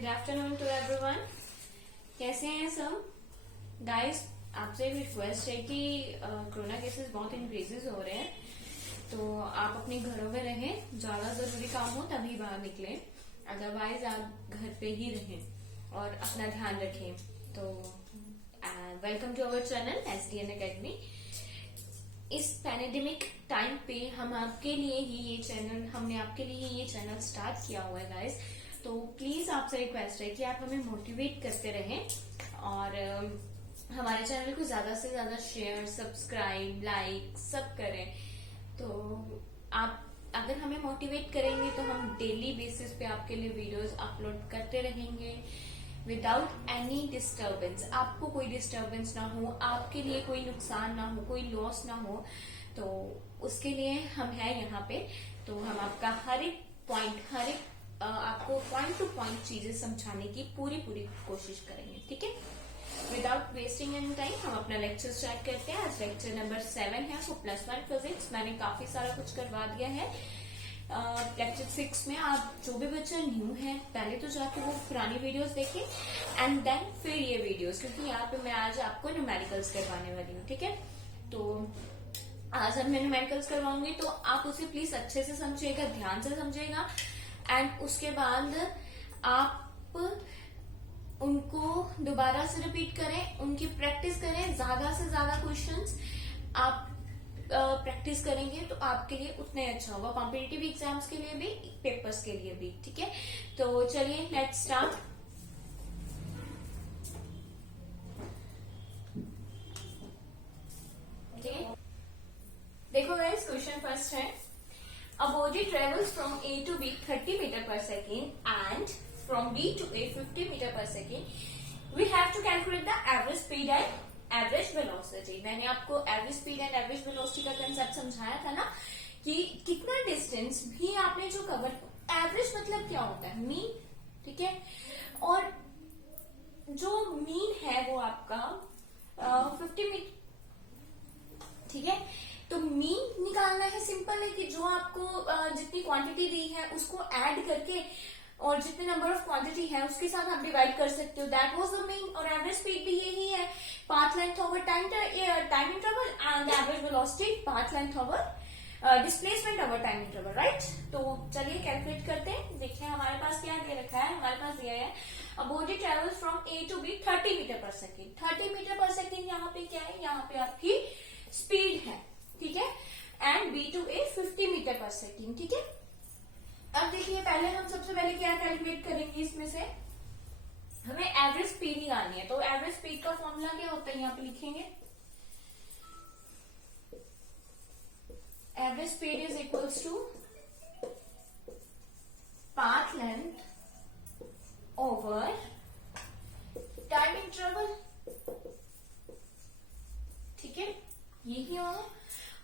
Good afternoon to everyone. कैसे हैं सब गाइस? आपसे एक रिक्वेस्ट है कि कोरोना केसेस बहुत इंक्रीजेस हो रहे हैं, तो आप अपने घरों में रहें। ज्यादा जरूरी काम हो तभी बाहर निकलें, अदरवाइज आप घर पे ही रहें और अपना ध्यान रखें। तो welcome to our channel SDN academy. इस पैंडेमिक टाइम पे हमने आपके लिए ये चैनल स्टार्ट किया हुआ है गाइस। तो प्लीज आपसे रिक्वेस्ट है कि आप हमें मोटिवेट करते रहें और हमारे चैनल को ज्यादा से ज्यादा शेयर, सब्सक्राइब, लाइक सब करें। तो आप अगर हमें मोटिवेट करेंगे तो हम डेली बेसिस पे आपके लिए वीडियोस अपलोड करते रहेंगे विदाउट एनी डिस्टर्बेंस। आपको कोई डिस्टर्बेंस ना हो, आपके लिए कोई नुकसान ना हो, कोई लॉस ना हो, तो उसके लिए हम हैं यहाँ पे। तो हम आपका हर एक आपको पॉइंट टू पॉइंट चीजें समझाने की पूरी कोशिश करेंगे, ठीक है। विदाउट वेस्टिंग एनी टाइम हम अपना लेक्चर स्टार्ट करते हैं। आज लेक्चर नंबर 7 है, वो +1 फिजिक्स। मैंने काफी सारा कुछ करवा दिया है। लेक्चर 6 में आप जो भी बच्चा न्यू है पहले तो जाके वो पुरानी वीडियोस देखें एंड देन फिर ये वीडियोस, क्योंकि यहाँ पे मैं आज आपको न्यूमेरिकल्स करवाने वाली हूँ, ठीक है। तो आज हम मैं न्यूमेरिकल्स करवाऊंगी, तो आप उसे प्लीज अच्छे से समझिएगा, ध्यान से समझिएगा एंड उसके बाद आप उनको दोबारा से रिपीट करें, उनकी प्रैक्टिस करें। ज्यादा से ज्यादा क्वेश्चंस आप प्रैक्टिस करेंगे तो आपके लिए उतना ही अच्छा होगा, कॉम्पिटिटिव एग्जाम्स के लिए भी, पेपर्स के लिए भी, ठीक है। तो चलिए लेट्स स्टार्ट। देखो गाइस, क्वेश्चन फर्स्ट है, a body travels from A to B 30 meter per second and from B to A 50 meter per second. We have to calculate the average speed and average velocity. मैंने आपको average speed and average velocity का concept समझाया था ना, कि कितना distance भी आपने जो कवर, एवरेज मतलब क्या होता है, मीन, ठीक है। और जो मीन है वो आपका 50 मीटर, ठीक है। तो मीन निकालना है, सिंपल है कि जो आपको जितनी क्वांटिटी दी है उसको ऐड करके और जितने नंबर ऑफ क्वांटिटी है उसके साथ आप डिवाइड कर सकते हो, दैट वाज द मीन। और एवरेज स्पीड भी यही है, path length over time interval and average velocity path length over displacement over time interval, right. तो चलिए कैलकुलेट करते हैं। देखिए हमारे पास क्या दे रखा है, हमारे पास दिया है a body travels from A to B 30 metre पर सेकेंड। 30 मीटर पर सेकेंड यहाँ पे क्या है, यहाँ पे आपकी स्पीड है, ठीक है। And B to A 50 metre पर सेकेंड, ठीक है। अब देखिए पहले हम सबसे पहले क्या कैलकुलेट करेंगे, इसमें से हमें एवरेज स्पीड निकालनी है। तो एवरेज स्पीड का फॉर्मूला क्या होता है, यहाँ पे लिखेंगे, average speed is equals to path length over time interval, ठीक है, यही होगा।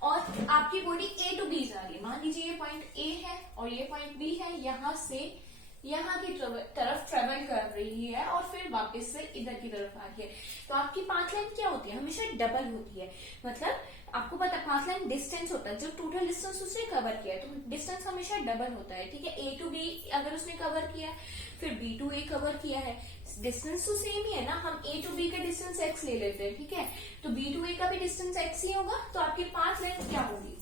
और आपकी बॉडी A टू B जा रही है, मान लीजिए ये पॉइंट A है और ये पॉइंट B है, यहां से यहाँ की तरफ ट्रेवल कर रही है और फिर वापस से इधर की तरफ आ रही है। तो आपकी पाथ लेंथ क्या होती है, हमेशा डबल होती है। मतलब आपको पता, पाथ लेंथ डिस्टेंस होता है, जो टोटल डिस्टेंस उसने कवर किया है, तो डिस्टेंस हमेशा डबल होता है, ठीक है। A टू B अगर उसने कवर किया है, फिर B टू A कवर किया है, डिस्टेंस तो सेम ही है ना। हम A टू B का डिस्टेंस x ले लेते हैं, ठीक है। तो B टू A का भी डिस्टेंस x ही होगा। तो आपकी पाथ लेंथ क्या होगी,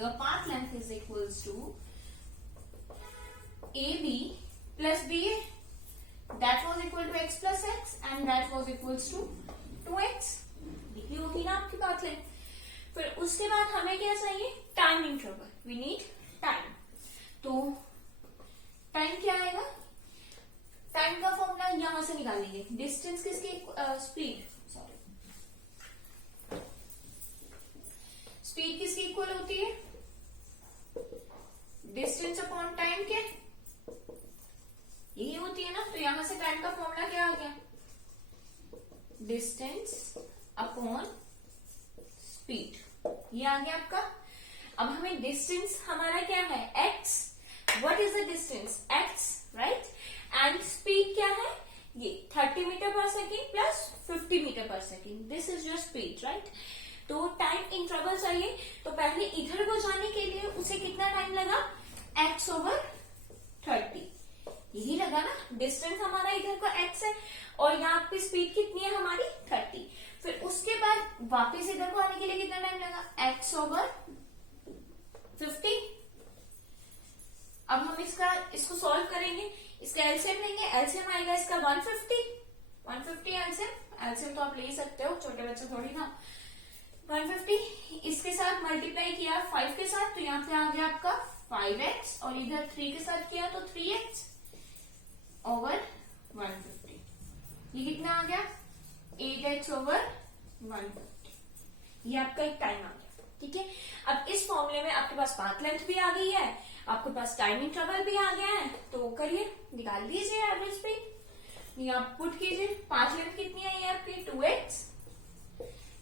your path length is equals to AB plus BA, that was equal to x plus x and that was equals to 2x। लिखी होगी ना आपकी पाथ लेंथ। फिर उसके बाद हमें क्या चाहिए, time interval, we need time. तो टाइम क्या आएगा, टाइम का फॉर्मूला यहां से निकाल लीजिए। डिस्टेंस किसकी, स्पीड किसकी इक्वल होती है, डिस्टेंस अपॉन टाइम के, यही होती है ना। तो यहां से टाइम का फॉर्मूला क्या आ गया, डिस्टेंस अपॉन स्पीड, ये आ गया आपका। अब हमें डिस्टेंस हमारा क्या है, x, what is the distance, x, right. And speed क्या है, ये 30 मीटर पर सेकेंड प्लस 50 मीटर पर second, this is your speed, right. तो टाइम इंटरवल चाहिए, तो पहले इधर को जाने के लिए उसे कितना टाइम लगा, x/30, यही लगा ना, डिस्टेंस हमारा इधर का x है और यहाँ पे स्पीड कितनी है हमारी 30। फिर उसके बाद वापस इधर को आने के लिए कितना टाइम लगा, x/50। अब हम इसको सॉल्व करेंगे, इसका एलसीएम लेंगे, एलसीएम आएगा इसका 150 एलसीएम तो आप ले ही सकते हो, छोटे बच्चे थोड़ी ना। 150 इसके साथ मल्टीप्लाई किया 5 के साथ, तो यहाँ पे आ गया आपका 5x और इधर 3 के साथ किया तो 3x ओवर 150। ये कितना आ गया 8x ओवर 150। ये आपका एक टाइम आ गया, ठीक है। अब इस फॉर्मूले में आपके पास पाथ लेंथ भी आ गई है, आपके पास टाइम इंटरवल भी आ गया है, तो करिए निकाल दीजिए एवरेज स्पीड। ये आप पुट कीजिए, पाथ लेंथ कितनी आई है आपकी 2x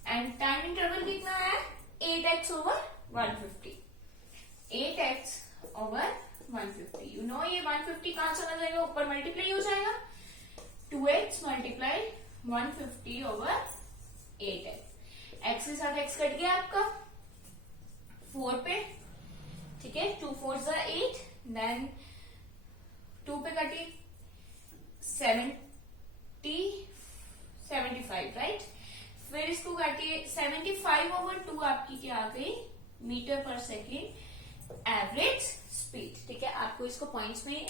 एंड टाइम इंटरवल कितना है 8x over 150। 8x over 150, you know ये 150 कहां चला जाएगा, ऊपर मल्टीप्लाई हो जाएगा, 2x multiply 150 over 8x। x के साथ x कट गया आपका 4 पे, ठीक है, 2 4 8, देन 2 पे कटी 75, राइट। फिर इसको काटिए 75 ओवर 2 आपकी क्या आ गई मीटर पर सेकेंड एवरेज स्पीड, ठीक है। आपको इसको पॉइंट्स में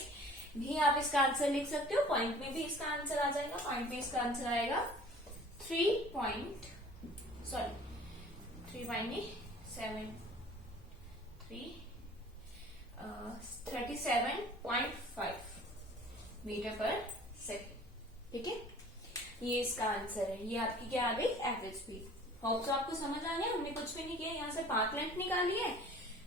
भी आप इसका आंसर लिख सकते हो, पॉइंट में भी इसका आंसर आ जाएगा। पॉइंट में इसका आंसर आएगा 37.5 मीटर पर सेकेंड, ठीक है। ये इसका आंसर है, ये आपकी क्या आ गई एवरेज स्पीड। होप तो आपको समझ आ गया, हमने कुछ भी नहीं किया, यहाँ से पाथ लेंथ निकाली है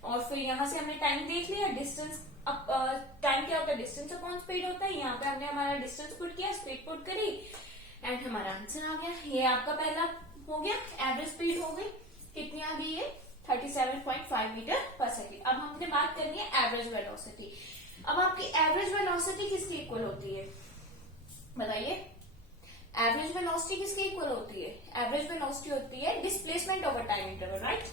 और फिर यहाँ से हमने टाइम देख लिया, डिस्टेंस टाइम क्या होता है डिस्टेंस अपॉन स्पीड होता है, यहाँ पे हमने हमारा डिस्टेंस पुट किया, स्पीड पुट करी एंड हमारा आंसर आ गया। ये आपका पहला हो गया, एवरेज स्पीड हो गई, कितनी आ गई है 37.5 मीटर पर सेकेंड। अब हमने बात करनी है एवरेज वेलोसिटी। अब आपकी एवरेज वेलोसिटी किसकी इक्वल होती है बताइए, एवरेज वेलोसिटी किसकी इक्वल होती है, एवरेज वेलोसिटी होती है displacement over time interval, right.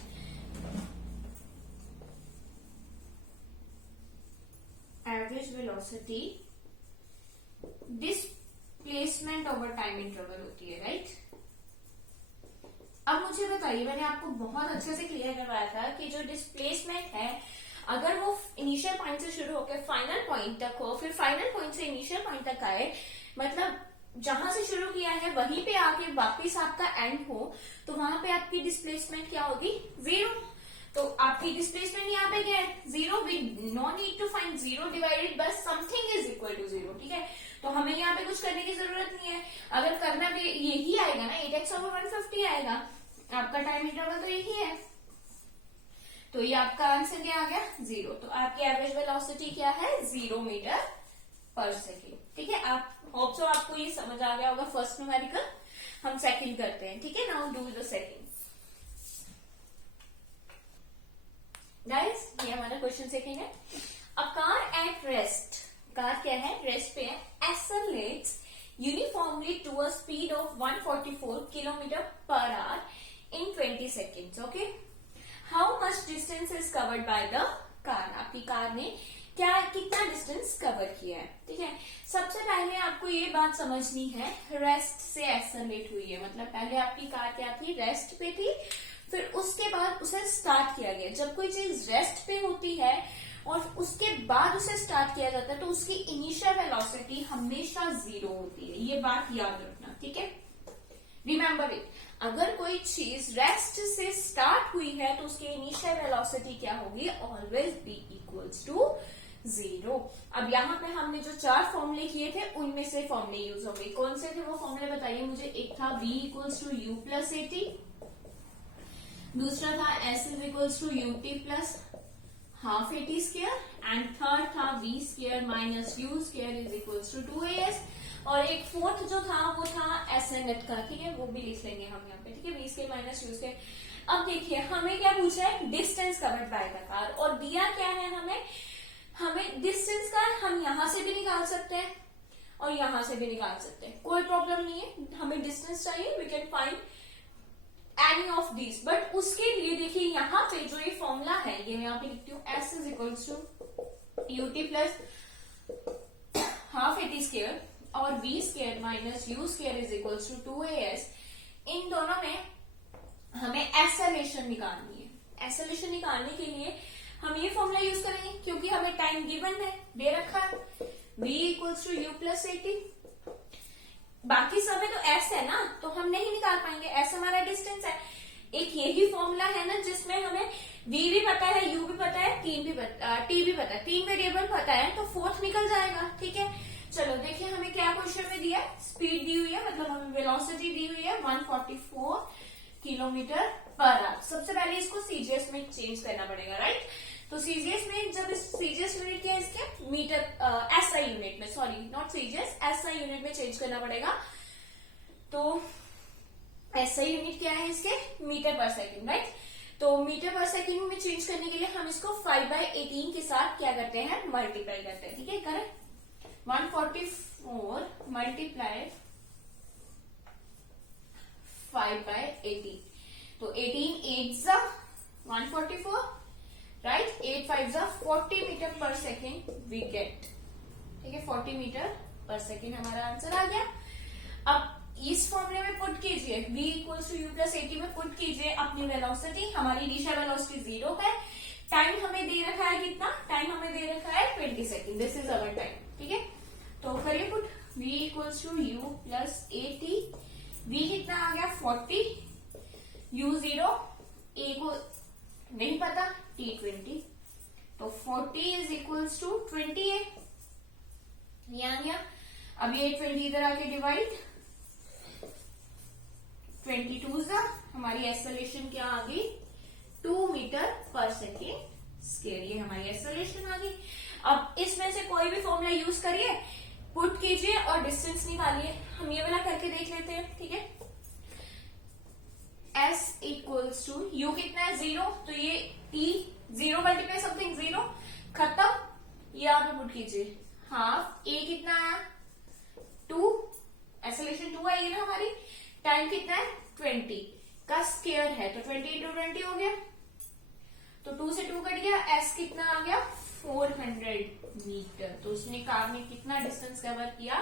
Average velocity displacement over time interval होती है, राइट। अब मुझे बताइए, मैंने आपको बहुत अच्छे से क्लियर करवाया था कि जो डिस्प्लेसमेंट है अगर वो इनिशियल पॉइंट से शुरू होकर फाइनल पॉइंट तक हो, फिर फाइनल पॉइंट से इनिशियल पॉइंट तक आए, मतलब जहां से शुरू किया है वहीं पे आके वापस आपका एंड हो, तो वहां पे आपकी डिस्प्लेसमेंट क्या होगी 0। तो आपकी डिस्प्लेसमेंट यहाँ पे क्या है 0, we no need to find 0 divided by something is equal to 0, ठीक है। तो हमें यहाँ पे कुछ करने की जरूरत नहीं है, अगर करना भी यही आएगा ना 8x ओवर 150 आएगा, आपका टाइम इंटरवल तो यही है, तो ये आपका आंसर क्या आ गया 0। तो आपकी एवरेज वेलोसिटी क्या है 0 मीटर पर सेकेंड, ठीक है। आप होप सो आपको ये समझ आ गया होगा फर्स्ट न्यूमेरिकल। हम सेकंड करते हैं, ठीक है। Now do the second guys, ये हमारा क्वेश्चन सेकंड है। A car at rest, car क्या है रेस्ट पे है, accelerates uniformly to a speed of 144 kilometre पर hour in 20 seconds, okay. How much distance is covered by the car, आपकी car ने क्या कितना डिस्टेंस कवर किया है, ठीक है। सबसे पहले आपको ये बात समझनी है, रेस्ट से एक्सेलरेट हुई है, मतलब पहले आपकी कार क्या थी रेस्ट पे थी, फिर उसके बाद उसे स्टार्ट किया गया। जब कोई चीज रेस्ट पे होती है और उसके बाद उसे स्टार्ट किया जाता है तो उसकी इनिशियल वेलोसिटी हमेशा 0 होती है, ये बात याद रखना, ठीक है। रिमेम्बर इट, अगर कोई चीज रेस्ट से स्टार्ट हुई है तो उसकी इनिशियल वेलोसिटी क्या होगी ऑलवेज बी इक्वल्स टू 0। अब यहाँ पे हमने जो 4 फॉर्मूले किए थे उनमें से फॉर्मूले यूज हो गए, कौन से थे वो फॉर्मूले बताइए मुझे। एक था v equals to u plus a t, दूसरा था s is equals to u t plus half a t square, and third था v square minus u square is equals to 2as, और एक फोर्थ जो था वो था एस एन नेट का, ठीक है, वो भी लिख लेंगे हम यहाँ पे, ठीक है, v square minus u square. अब देखिए हमें क्या पूछा है distance covered by the car, और दिया क्या है हमें डिस्टेंस का हम यहां से भी निकाल सकते हैं और यहां से भी निकाल सकते हैं, कोई प्रॉब्लम नहीं है। हमें डिस्टेंस चाहिए, we can find any of this, but उसके लिए देखिए यहाँ पे जो ये फॉर्मूला है ये मैं यहाँ पे लिखती हूँ, s is equals to u t plus half a t square और v square minus u square is equals to 2as, इन दोनों में हमें एक्सेलरेशन निकालनी है। एक्सेलरेशन निकालने के लिए हम ये फॉर्मूला यूज करेंगे, क्योंकि हमें टाइम गिवन है, दे रखा है v equals to u plus 80। बाकी सब में तो s है ना, तो हम नहीं निकाल पाएंगे, s हमारा डिस्टेंस है। एक यही फॉर्मूला है ना जिसमें हमें v भी पता है, u भी पता है, t भी पता है, 3 वेरिएबल पता है, तो फोर्थ निकल जाएगा। ठीक है, चलो देखिए हमें क्या क्वेश्चन में दिया है। स्पीड दी हुई है, मतलब हमें वेलोसिटी दी हुई है 144 किलोमीटर पर आवर। सबसे पहले इसको सीजीएस में चेंज करना पड़ेगा, राइट। तो सीजीएस में, जब सीजीएस यूनिट क्या है इसके, मीटर, एसआई यूनिट में, sorry not CGS, SI unit में चेंज करना पड़ेगा। तो एसआई यूनिट क्या है इसके, मीटर पर सेकंड, राइट। तो मीटर पर सेकंड में चेंज करने के लिए हम इसको 5/18 के साथ क्या करते हैं, मल्टीप्लाई करते हैं। ठीक है, करें 144 मल्टीप्लाई 5/18, तो 18 8 144, राइट, 8 5 40 मीटर पर सेकेंड वी गेट। ठीक है, 40 मीटर पर सेकेंड हमारा आंसर आ गया। अब इस फॉर्मूले में पुट कीजिए, v equals to u plus 80 में पुट कीजिए अपनी वेलोसिटी। हमारी इनिशियल वेलोसिटी 0 है, टाइम हमें दे रखा है कितना, टाइम हमें दे रखा है 20 second, this is our time. ठीक है, तो करिए put, v equals to u plus 80, v कितना आ गया 40, u 0, a को नहीं पता, t 20, तो 40 इज इक्वल्स टू 20 है, ये आ गया। अब ये 20 इधर आके डिवाइड, 22 हमारी एक्सेलरेशन क्या आ गई, 2 मीटर पर सेकेंड स्क्वायर, ये हमारी एक्सेलरेशन आ गई। अब इसमें से कोई भी फॉर्मूला यूज करिए, पुट कीजिए और डिस्टेंस निकालिए। हम ये वाला करके देख लेते हैं। ठीक है, s इक्वल्स टू u कितना है 0, तो ये t 0 मल्टीप्लाई समथिंग 0 खत्म, यहाँ पे पुट कीजिए हाफ, a कितना आया 2, एक्सेलरेशन 2 आएगी ना हमारी, टाइम कितना है 20 का स्क्वायर है, तो 20 इंटू 20 हो गया, तो 2 से 2 कट गया, s कितना आ गया 400 मीटर। तो उसने कार में कितना डिस्टेंस कवर किया,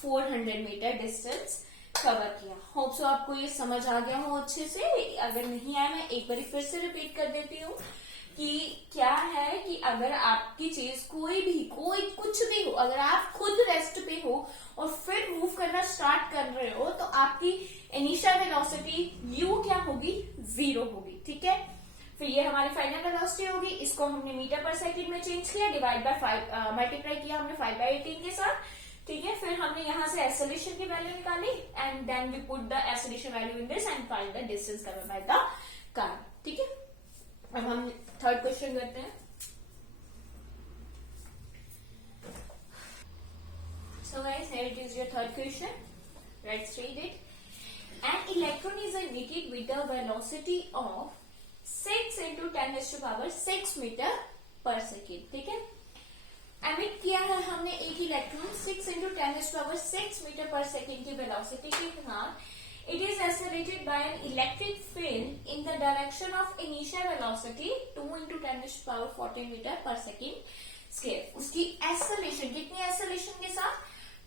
400 मीटर डिस्टेंस कवर किया। होप सो आपको ये समझ आ गया हो अच्छे से। अगर नहीं आया, मैं एक बार फिर से रिपीट कर देती हूँ कि क्या है कि अगर आपकी चीज कोई कुछ भी हो, अगर आप खुद रेस्ट पे हो और फिर मूव करना स्टार्ट कर रहे हो, तो आपकी इनिशियल वेलोसिटी u क्या होगी, 0 होगी। ठीक है, फिर ये हमारी फाइनल वेलोसिटी होगी, इसको हमने मीटर पर सेकंड में चेंज किया, डिवाइड बाय 5 मल्टीप्लाई किया हमने 5/18 के साथ। ठीक है, फिर हमने यहाँ से एक्सेलरेशन की वैल्यू निकाली and then we put the acceleration value in this and find the distance covered by the car. ठीक है, अब हम थर्ड क्वेश्चन करते हैं। So guys, here it is your third question. Let's read it. An electron is emitted with a velocity of 6 into 10 raised to power 6 meter per second. ठीक है, emit किया है हमने एक electron 6 into 10 raised to power 6 metre पर second की velocity के साथ। It is accelerated by an electric field in the direction of initial velocity 2 into 10 raised to power 14 meter per second square. उसकी एक्सेलरेशन कितनी, एक्सेलरेशन के साथ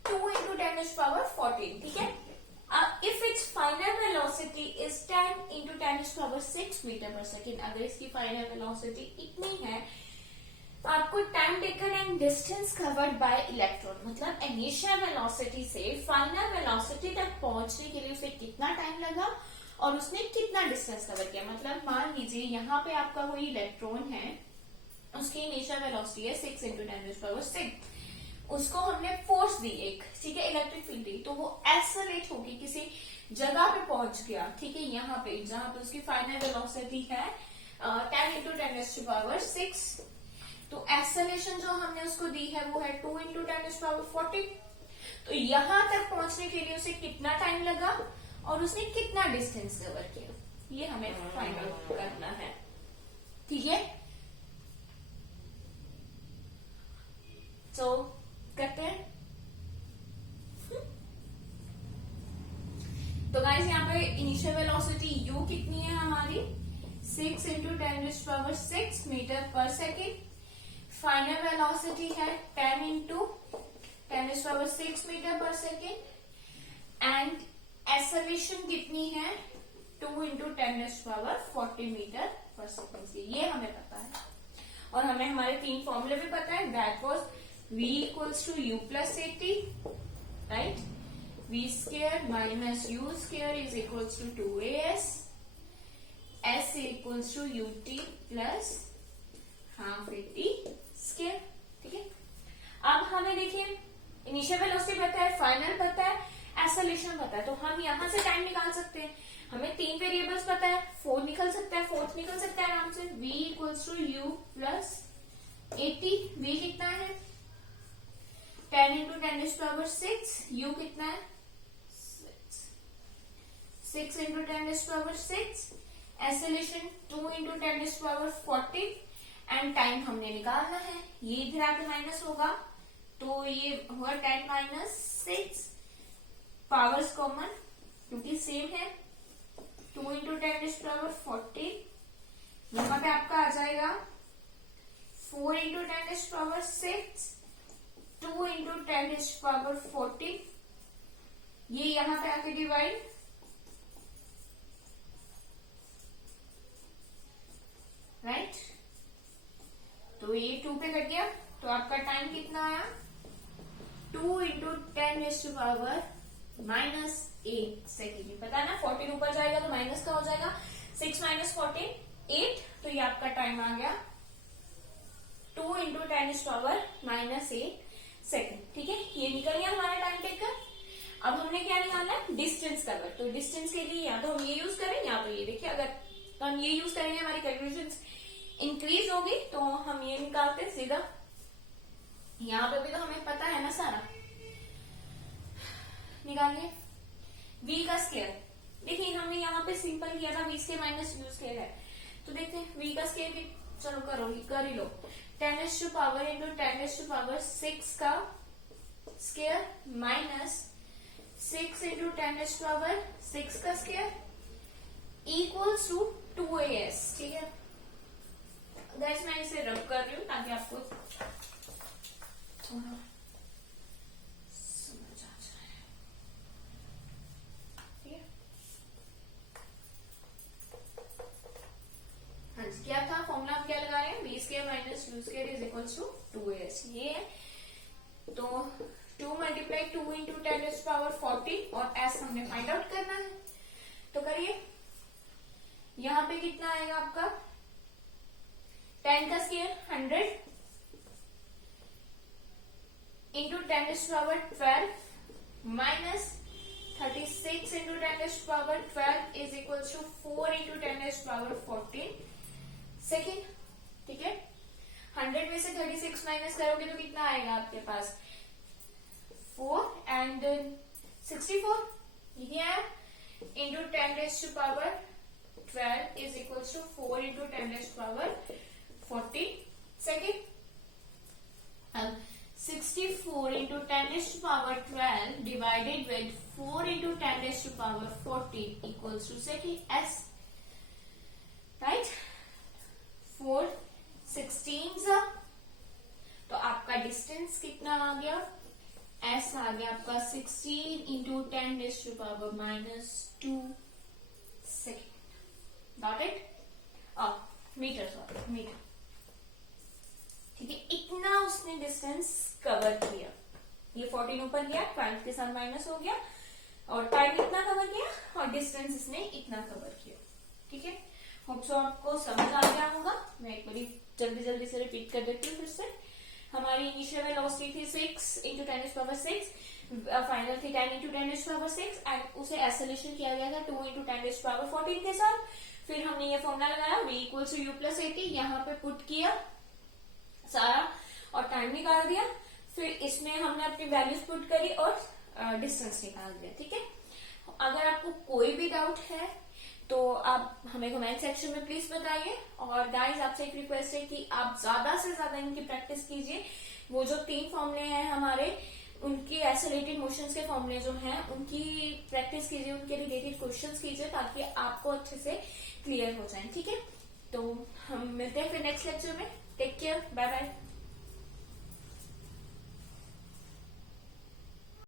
2 into 10 raised to power 14। ठीक है, if its final velocity is 10 into 10 raised to power 6 meter per second, अगर इसकी final velocity इतनी है, आपको time taken and distance covered bye electron, मतलब इनिशियल वेलोसिटी से फाइनल वेलोसिटी तक पहुंचने के लिए उसे कितना टाइम लगा और उसने कितना डिस्टेंस कवर किया। मतलब मान लीजिए यहाँ पे आपका कोई इलेक्ट्रॉन है, उसकी इनिशियल वेलोसिटी है 6 into 10 raised to power 6, उसको हमने फोर्स दी एक, ठीक है, इलेक्ट्रिक फील्ड दी, तो वो एक्सेलरेट होगी किसी जगह पे पहुंच गया। ठीक है, यहाँ पे जहां पे उसकी फाइनल वेलोसिटी है 10 into 10 raised to power 6, तो एक्सेलरेशन जो हमने उसको दी है वो है 2 into 10 raised to power 40। तो यहां तक पहुंचने के लिए उसे कितना टाइम लगा और उसने कितना डिस्टेंस कवर किया, ये हमें फाइंड आउट करना है। ठीक है, तो करते हैं। तो गाइस यहाँ पे इनिशियल वेलोसिटी u कितनी है हमारी 6 into 10 raised to power 6 metre पर सेकेंड, फाइनल वेलोसिटी है 10 into 10 raised to power power 6 metre पर सेकेंड एंड एक्सेलरेशन कितनी है 2 इंटू 10 पावर 40 मीटर पर सेकेंड। ये हमें पता है और हमें हमारे 3 फॉर्मूले भी पता है। That was v equals to u plus a t, right, v square minus u square is equals to 2as, s equals to ut plus half a t square. ठीक है, अब हमें देखिए इनिशियल वेलोसिटी पता है, फाइनल पता है, एक्सेलरेशन पता है, तो हम यहां से टाइम निकाल सकते हैं। हमें 3 वेरिएबल्स पता है, 4 निकल सकता है, 4 निकल सकता है आराम से। v equals to u plus 80, v कितना है 10 इंटू 10 पावर 6, u कितना है 6 into 10 power 6, acceleration 2 into 10 power 40 and time हमने निकालना है। ये इधर आके माइनस होगा तो ये होगा 10 माइनस 6, पावर्स कॉमन क्योंकि सेम है, 2 इंटू 10 पावर 40, यहाँ पे आपका आ जाएगा 4 इंटू 10 पावर 6, 2 इंटू 10 पावर 40, ये यहाँ पे आके डिवाइड, राइट, तो ये 2 पे कट गया तो आपका टाइम कितना आया 2 इंटू 10 पावर माइनस 8 सेकेंड। पता है ना 14 ऊपर जाएगा तो माइनस का हो जाएगा, 6 माइनस 14 8, तो ये आपका टाइम आ गया 2 इंटू 10 पावर माइनस 8 सेकेंड। ठीक है, ये निकल गया हमारा टाइम टेकर। अब हमने क्या निकालना है डिस्टेंस कवर, तो डिस्टेंस के लिए या तो हम ये यूज करें या तो ये। देखिए अगर हम ये यूज करेंगे हमारी कैलकुलेशंस इंक्रीज होगी तो हम ये निकालते हैं सीधा, यहाँ पे भी तो हमें पता है ना सारा। निकालिए v का स्क्वायर, देखिए हमने यहाँ पे सिंपल किया था v square minus u square है, तो देखते हैं v का स्क्वायर भी चलो कर ही लो, 10 पावर इंटू 10 पावर 6 का स्क्वायर माइनस 6 इंटू 10 पावर 6 का स्क्वायर इक्वल्स टू 2as। ठीक है गाइस, मैं इसे रब कर रही हूँ ताकि आपको थोड़ा समझ आ जाए। ठीक है, हाँ जी, क्या था फॉर्मूला आप क्या लगा रहे हैं, v square minus u square is equals to 2as। ये है तो 2 मल्टीप्लाई 2 इंटू 10 पावर 40 और s हमने फाइंड आउट करना है, तो करिए। यहाँ पे कितना आएगा आपका 10 का square 100 into 10 power 12 minus 36 into 10 power 12 is equal to 4 into 10 power 14 second. ठीक है, 100 में से 36 माइनस करोगे तो कितना आएगा आपके पास 4 एंड 64, ये है into 10 power 12 is equals to 4 into 10 power 40 second. अब 64 into 10 power 12 divided with 4 into 10 power 40 equals to second s, right, 4 16 तो आपका डिस्टेंस कितना आ गया s आ गया आपका 16 into 10 power minus 2 second. Got it? Metre, sorry metre. ठीक है, इतना उसने डिस्टेंस कवर किया, ये 14 ऊपर गया, 12 के साथ माइनस हो गया और टाइम इतना कवर किया और डिस्टेंस इसने इतना कवर किया। ठीक है, होप सो आपको समझ आ गया होगा। मैं एक बार जल्दी से रिपीट कर देती हूँ फिर से। हमारी इनिशियल वेलोसिटी थी 6 इंटू 10 पावर 6, फाइनल थी 10 इंटू 10 पावर 6 एंड उसे एक्सेलरेशन किया गया था 2 इंटू 10 पावर 14 के साथ। फिर हमने ये फॉर्मूला लगाया v equals to u plus 80, यहाँ पे पुट किया सारा और टाइम निकाल दिया। फिर इसमें हमने अपनी वैल्यूज पुट करी और डिस्टेंस निकाल दिया। ठीक है, अगर आपको कोई भी डाउट है तो आप हमें कमेंट सेक्शन में प्लीज बताइए। और गाइज आपसे एक रिक्वेस्ट है कि आप ज्यादा से ज्यादा इनकी प्रैक्टिस कीजिए। वो जो 3 फॉर्मूले हैं हमारे, उनकी एक्सेलरेटेड मोशंस के फॉर्मूले जो हैं उनकी प्रैक्टिस कीजिए, उनके रिलेटेड क्वेश्चंस कीजिए ताकि आपको अच्छे से क्लियर हो जाए। ठीक है, तो हम मिलते हैं फिर नेक्स्ट लेक्चर में। Take care, bye bye.